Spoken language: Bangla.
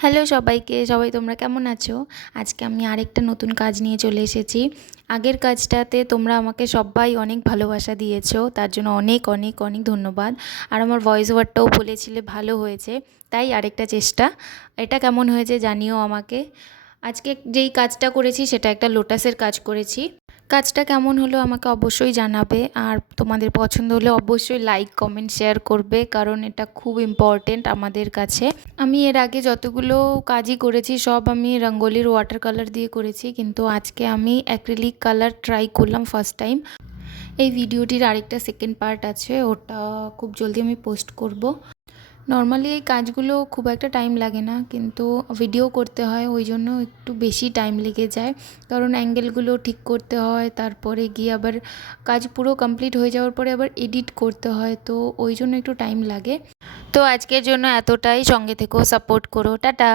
হ্যালো সবাইকে, সবাই তোমরা কেমন আছো? আজকে আমি আরেকটা নতুন কাজ নিয়ে চলে এসেছি। আগের কাজটাতে তোমরা আমাকে সবাই অনেক ভালোবাসা দিয়েছো, তার জন্য অনেক অনেক অনেক ধন্যবাদ। আর আমার ভয়েস ওভারটাও বলেছিলে ভালো হয়েছে, তাই আরেকটা চেষ্টা। এটা কেমন হয়েছে জানিও আমাকে। আজকে যেই কাজটা করেছি সেটা একটা লোটাসের কাজ করেছি। কাজটা কেমন হলো আমাকে অবশ্যই জানাবে, আর তোমাদের পছন্দ হলে অবশ্যই লাইক কমেন্ট শেয়ার করবে, কারণ এটা খুব ইম্পর্টেন্ট আমাদের কাছে। আমি এর আগে যতগুলো কাজই করেছি সব আমি রঙ্গোলির ওয়াটার কালার দিয়ে করেছি, কিন্তু আজকে আমি অ্যাক্রিলিক কালার ট্রাই করলাম ফার্স্ট টাইম। এই ভিডিওটির আরেকটা সেকেন্ড পার্ট আছে, ওটা খুব জলদি আমি পোস্ট করব। নর্মালি এই কাজগুলো খুব একটা টাইম লাগে না, কিন্তু ভিডিও করতে হয় ওই জন্য একটু বেশি টাইম লেগে যায়, কারণ অ্যাঙ্গেলগুলো ঠিক করতে হয়, তারপরে গিয়ে আবার কাজ পুরো কমপ্লিট হয়ে যাওয়ার পরে আবার এডিট করতে হয়, তো ওই জন্য একটু টাইম লাগে। তো আজকের জন্য এতটাই, সঙ্গে থেকেও সাপোর্ট করো, টাটা।